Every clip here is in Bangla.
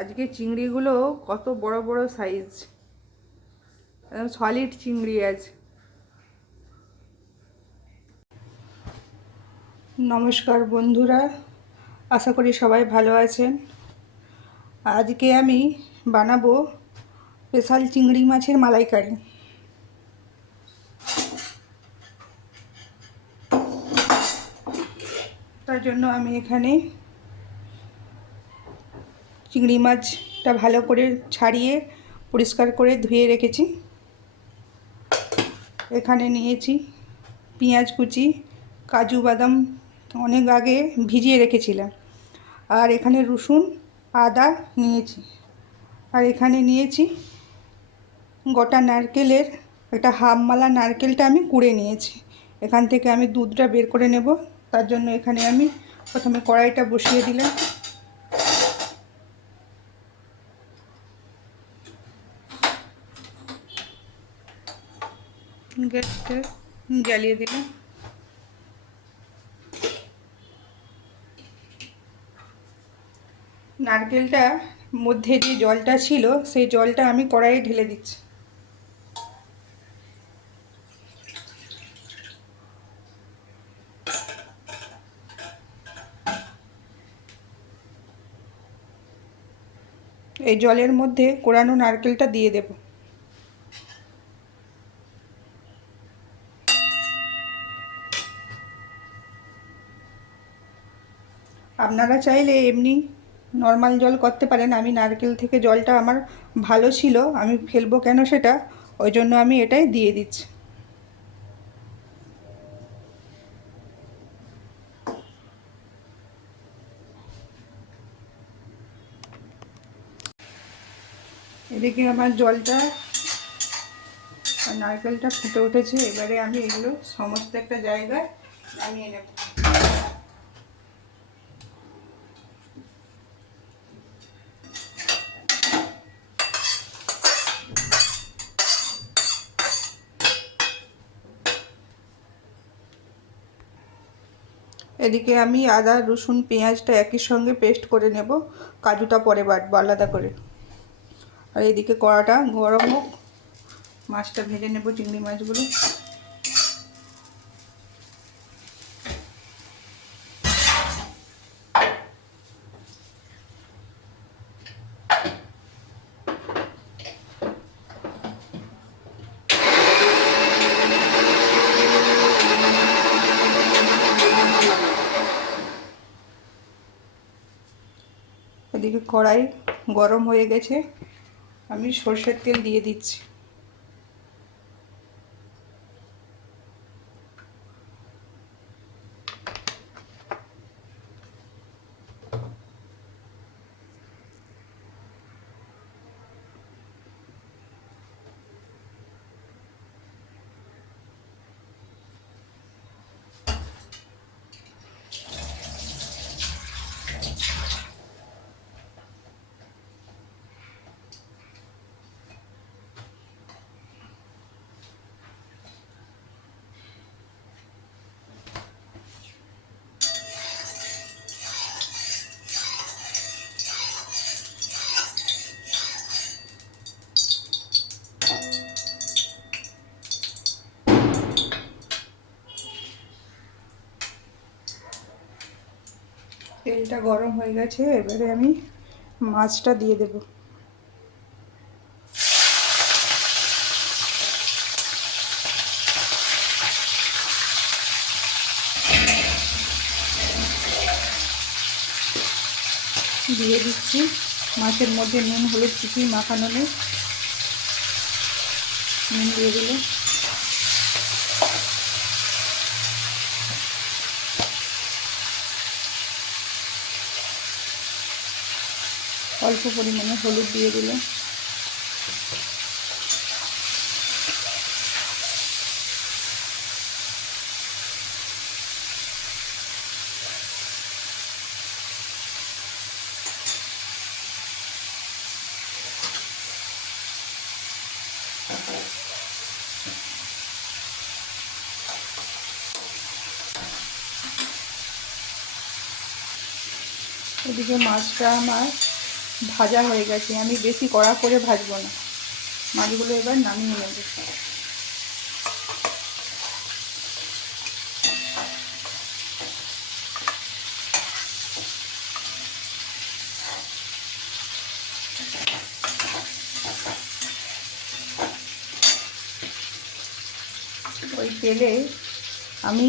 আজকে চিংড়িগুলো কত বড় বড় সাইজ, একদম সলিড চিংড়ি আছে। নমস্কার বন্ধুরা, আশা করি সবাই ভালো আছেন। আজকে আমি বানাবো স্পেশাল চিংড়ি মাছের মালাইকারি। তার জন্য আমি এখানে চিংড়ি মাছটা ভালো করে ছাড়িয়ে পরিষ্কার করে ধুয়ে রেখেছি। এখানে নিয়েছি পেঁয়াজ কুচি, কাজু বাদাম অনেক আগে ভিজিয়ে রেখেছিলাম, আর এখানে রসুন আদা নিয়েছি, আর এখানে নিয়েছি গোটা নারকেলের একটা হাফ মালা নারকেলটা আমি কুড়ে নিয়েছি। এখান থেকে আমি দুধটা বের করে নেব। তার জন্য এখানে আমি প্রথমে কড়াইটা বসিয়ে দিলাম, গ্যাসটা জ্বালিয়ে দিলাম। নারকেলটার মধ্যে যে জলটা ছিল সেই জলটা আমি কড়াইয়ে ঢেলে দিচ্ছি। এই জলের মধ্যে কোরানো নারকেলটা দিয়ে দেব। আপনারা চাইলে এমনি নর্মাল জল করতে পারেন। আমি নারকেল থেকে জলটা আমার ভালো ছিল, আমি ফেলবো কেন সেটা, ওই জন্য আমি এটাই দিয়ে দিচ্ছি। এদিকে আমার জলটা আর নারকেলটা ফুটে উঠেছে। এবারে আমি এগুলো সমস্ত একটা জায়গায় নামিয়ে নেব। এদিকে আমি আদা রসুন পেঁয়াজটা একই সঙ্গে পেস্ট করে নেব, কাজুটা পরে বাটবো আলাদা করে। আর এদিকে কড়াটা গরম হোক, মাছটা ভেজে নেব, চিংড়ি মাছগুলো। এদিকে কড়াই গরম হয়ে গেছে, আমি সরষের তেল দিয়ে দিচ্ছি। তেলটা গরম হয়ে গেছে, এবারে আমি মাছটা দিয়ে দেব। দিয়ে দিচ্ছি মাছের মধ্যে নুন হলুদ কিছুই মাখানো নেই, নুন দিয়ে দিলে। অল্প পরিমাণে হলুদ দিয়ে দিলে। এদিকে মাছটা আমার ভাজা হয়ে গেছে, আমি বেশি কড়া করে ভাজবো না। মাছগুলো এবার নামিয়ে নেব। ওই তেলে আমি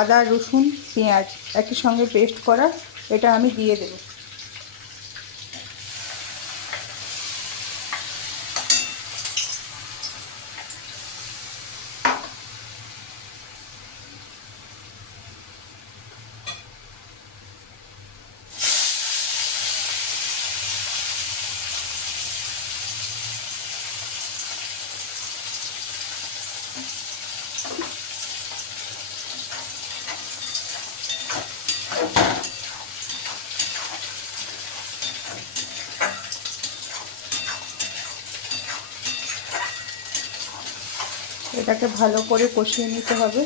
আদা, রসুন, পেঁয়াজ একই সঙ্গে পেস্ট করা এটা আমি দিয়ে দেব। এটাকে ভালো করে কষিয়ে নিতে হবে।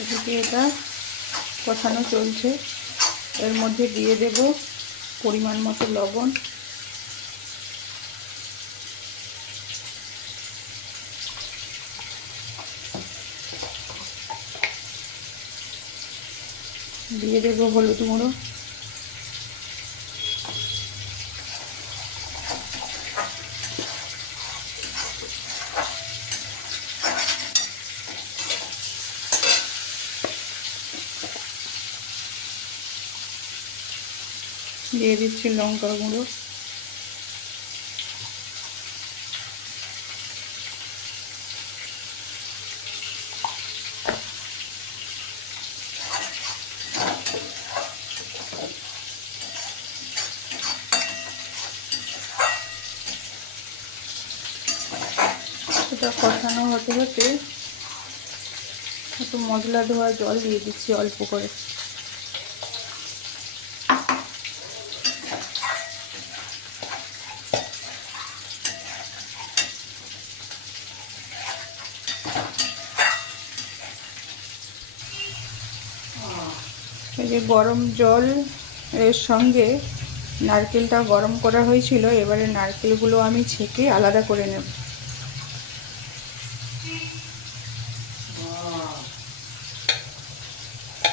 এদিকে এটা কষানো চলছে, এর মধ্যে দিয়ে দেব পরিমাণ মতো লবণ, দিয়ে দেব হলুদ গুঁড়ো, দিয়ে দিচ্ছি লঙ্কা গুঁড়ো, এটা কষানো হতে হতে একটু মশলা ধোয়া জল দিয়ে দিচ্ছি অল্প করে। এই যে গরম জল এর সঙ্গে নারকেলটা গরম করা হয়েছিল, এবারে নারকেলগুলো আমি ছেঁকে আলাদা করে নেব।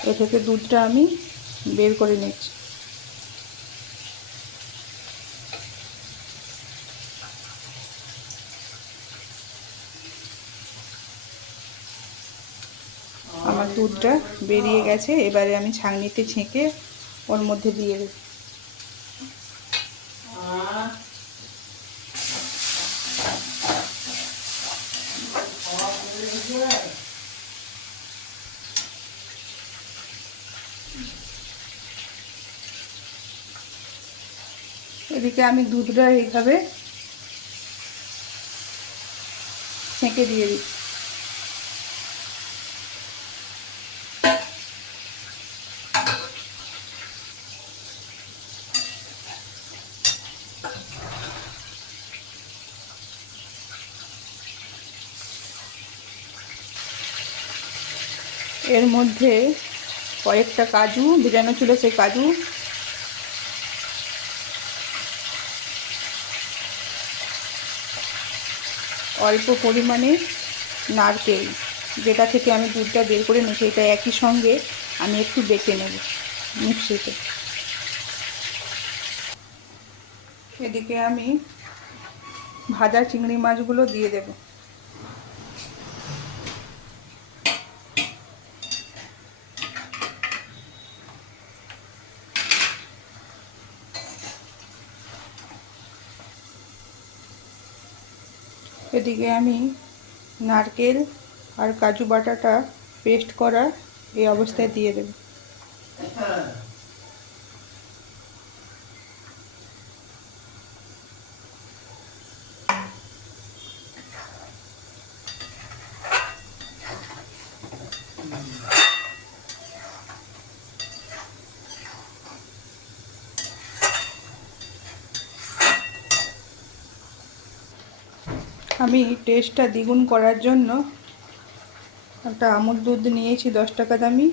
এ থেকে দুধটা আমি বের করে নিচ্ছি। আমার দুধটা বেরিয়ে গেছে, এবারে আমি ছাঁকনিতে ছেঁকে ওর মধ্যে দিয়ে দেব। এদিকে আমি দুধটা এইভাবে ছেঁকে দিয়ে দিচ্ছি। এর মধ্যে কয়েকটা কাজু ভেজানো ছিল, সেই কাজু, অল্প পরিমাণে নারকেল যেটা থেকে আমি দুধটা বের করে নিয়েছি, এটা একই সঙ্গে আমি একটু বেটে নেব মিক্সিতে। এদিকে আমি ভাজা চিংড়ি মাছগুলো দিয়ে দেব। এদিকে আমি নারকেল আর কাজু বাটাটা পেস্ট করা এই অবস্থায় দিয়ে দেব। আমি টেস্টটা দ্বিগুণ করার জন্য একটা আমুল দুধ নিয়েছি 10 টাকা দামি,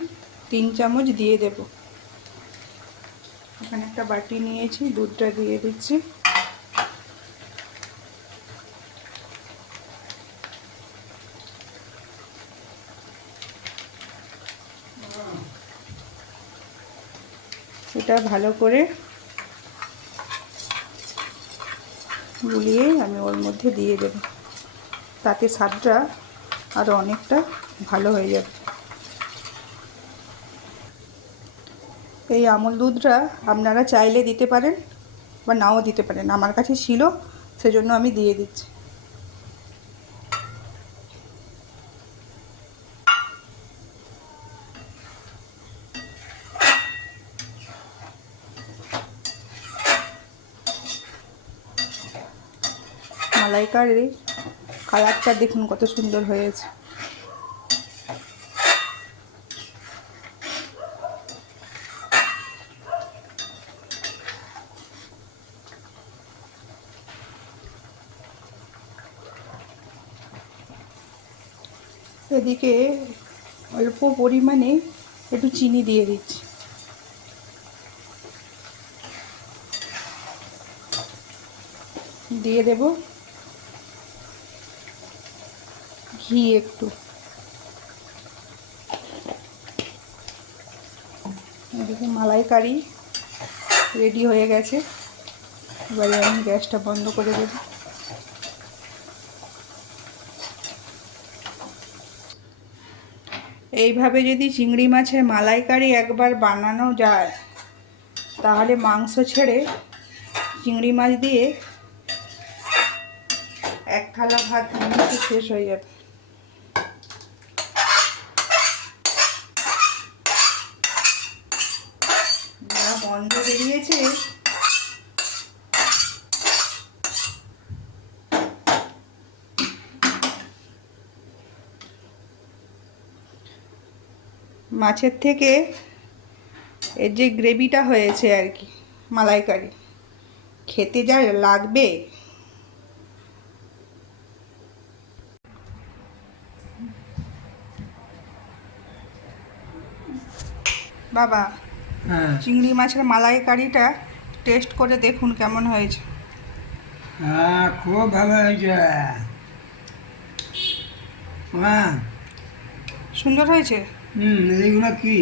3 চামচ দিয়ে দেব। এখানে একটা বাটি নিয়েছি, দুধটা দিয়ে দিচ্ছি। এটা ভালো করে গুলিয়ে আমি ওর মধ্যে দিয়ে দেব, তাতে স্বাদটা আরও অনেকটা ভালো হয়ে যাবে। এই আমুল দুধটা আপনারা চাইলে দিতে পারেন বা নাও দিতে পারেন, আমার কাছে ছিল সেজন্য আমি দিয়ে দিচ্ছি। মালাইকারির কালারটা দেখুন কত সুন্দর হয়েছে। এদিকে অল্প পরিমাণে একটু চিনি দিয়ে দিচ্ছি। দিয়ে দেব ঘি একটু। এদিকে মালাইকারি রেডি হয়ে গেছে, এবারে আমি গ্যাসটা বন্ধ করে দেব। এইভাবে যদি চিংড়ি মাছের মালাইকারি একবার বানানো যায়, তাহলে মাংস ছেড়ে চিংড়ি মাছ দিয়ে এক থালা ভাত নিমিশে শেষ হয়ে যাবে। যা গন্ধ বেরিয়েছে, মাছের থেকে এর যে গ্রেভিটা হয়েছে আর কি, মালাইকারি খেতে যা লাগবে। বাবা, চিংড়ি মাছের মালাইকারিটা টেস্ট করে দেখুন কেমন হয়েছে। হ্যাঁ, খুব ভালো হয়েছে। হ্যাঁ, সুন্দর হয়েছে। এইগুলো কি?